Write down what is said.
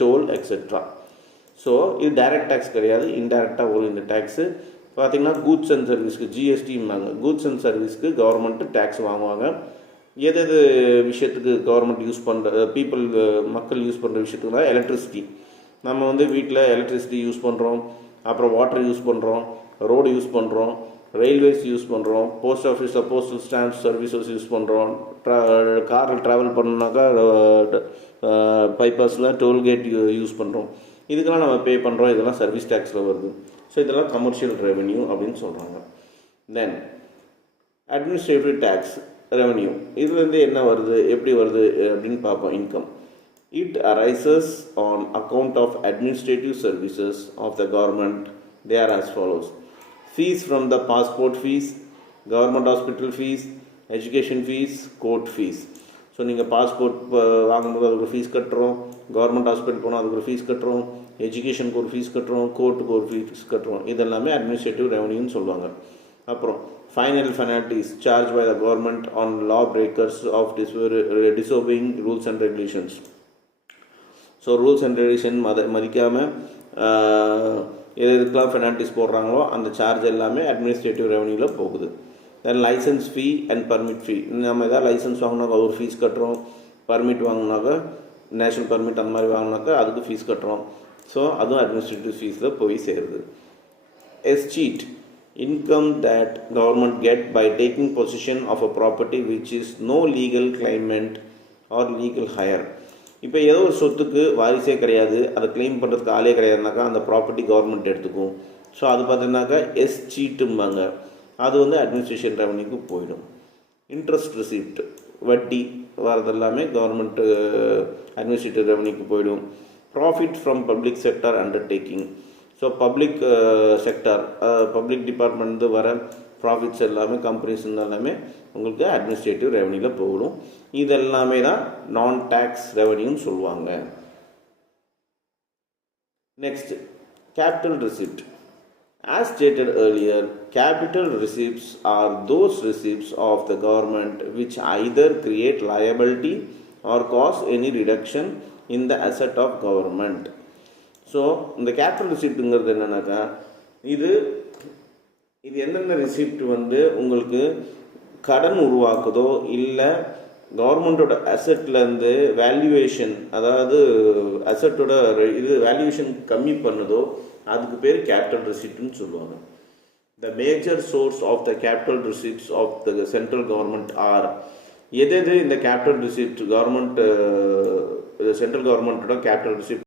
toll, etc. So இது direct tax கிடையாது, இன்டைரக்டாக வரும் இந்த டேக்ஸு. பார்த்திங்கன்னா கூட்ஸ் அண்ட் சர்வீஸ்க்கு ஜிஎஸ்டிம்பாங்க. கூட்ஸ் அண்ட் சர்வீஸ்க்கு கவர்மெண்ட்டு டேக்ஸ் வாங்குவாங்க. எது விஷயத்துக்கு கவர்மெண்ட் யூஸ் பண்ணுற மக்கள் யூஸ் பண்ணுற விஷயத்துக்கு தான் எலக்ட்ரிசிட்டி. நம்ம வந்து வீட்டில் எலக்ட்ரிசிட்டி யூஸ் பண்ணுறோம், அப்புறம் வாட்டர் யூஸ் பண்ணுறோம், ரோடு யூஸ் பண்ணுறோம், ரயில்வேஸ் யூஸ் பண்ணுறோம், போஸ்ட் ஆஃபீஸில் போஸ்டல் ஸ்டாம்ப் சர்வீசஸ் யூஸ் பண்ணுறோம், காரில் ட்ராவல் பண்ணோன்னாக்கா பைபாஸில் டோல்கேட் யூஸ் பண்ணுறோம். இதுக்கெல்லாம் நம்ம பே பண்ணுறோம். இதெல்லாம் சர்வீஸ் டேக்ஸில் வருது. ஸோ இதெல்லாம் கமர்ஷியல் ரெவென்யூ அப்படின்னு சொல்கிறாங்க. Then administrative tax revenue. இதுலேருந்து என்ன வருது, எப்படி வருது அப்படின்னு பார்ப்போம். Income. It arises on account of administrative services of the government. They are as follows: fees from the passport fees, government hospital fees, education fees, court fees. So நீங்கள் passport வாங்கும்போது அதுக்கு ஒரு ஃபீஸ் கட்டுறோம், கவர்மெண்ட் ஹாஸ்பிட்டல் போனால் அதுக்கு ஒரு fees கட்டுறோம், எஜுகேஷனுக்கு ஒரு ஃபீஸ் கட்டுறோம், கோர்ட்டுக்கு ஒரு ஃபீஸ் கட்டுறோம். இதெல்லாமே அட்மினிஸ்ட்ரேட்டிவ் ரெவன்யூன்னு சொல்லுவாங்க. அப்புறம் final penalties charge by the government on law breakers of disobeying rules and regulations. So rules and regulation மதிக்காமல் எதுக்கெல்லாம் பெனால்ட்டிஸ் போடுறாங்களோ அந்த சார்ஜ் எல்லாமே அட்மினிஸ்ட்ரேட்டிவ் ரெவன்யூவில் போகுது. தென் லைசன்ஸ் ஃபீ அண்ட் பர்மிட் ஃபீ. நம்ம எதாவது லைசன்ஸ் வாங்கினாக்கா ஒரு ஃபீஸ் கட்டுறோம், பர்மிட் வாங்கினாக்கா நேஷ்னல் பர்மிட் அந்த மாதிரி வாங்கினாக்கா அதுக்கு ஃபீஸ் கட்டுறோம். ஸோ அதுவும் அட்மினிஸ்ட்ரேட்டிவ் ஃபீஸில் போய் சேருது. Escheat, income that government get by taking possession of a property which is no legal claimant or legal heir. இப்போ ஏதோ ஒரு சொத்துக்கு வாரிசே கிடையாது, அதை கிளைம் பண்ணுறதுக்கு ஆளே கிடையாதுனாக்கா அந்த ப்ராப்பர்ட்டி கவர்மெண்ட் எடுத்துக்கும். ஸோ அது பார்த்தீங்கன்னாக்கா எஸ்சீட்டும்பாங்க. அது வந்து அட்மினிஸ்ட்ரேஷன் ரெவன்யூக்கு போயிடும். இன்ட்ரெஸ்ட் ரிசிப்ட், வட்டி வரதெல்லாமே கவர்மெண்ட்டு அட்மினிஸ்ட்ரேட்டிவ் ரெவன்யூக்கு போயிடும். Profit from public sector undertaking. So public sector public department வர ப்ராஃபிட்ஸ் எல்லாமே கம்பெனிஸ் எல்லாமே உங்களுக்கு அட்மினிஸ்ட்ரேட்டிவ் ரெவன்யூவில் போகணும். இதெல்லாமே தான் நான் டேக்ஸ் ரெவன்யூன்னு சொல்லுவாங்க. Next, capital receipt. As stated earlier, capital receipts are those receipts of the government which either create liability or cause any reduction in the asset of government. So இந்த capital ரிசிப்ட்டுங்கிறது என்னன்னாக்கா இது என்னென்ன receipt வந்து உங்களுக்கு கடன் உருவாக்குதோ இல்லை கவர்மெண்ட்டோட அசட்லேருந்து வேல்யூவேஷன், அதாவது அசட்டோட வேல்யூவேஷன் கம்மி பண்ணுதோ அதுக்கு பேர் கேபிட்டல் ரிசிப்ட்னு சொல்லுவாங்க. The major source of the capital receipts of the central government are. எது இந்த கேபிட்டல் ரிசிப்ட் கவர்மெண்ட் சென்ட்ரல் கவர்மெண்ட்டோட கேபிட்டல் ரிசிப்ட்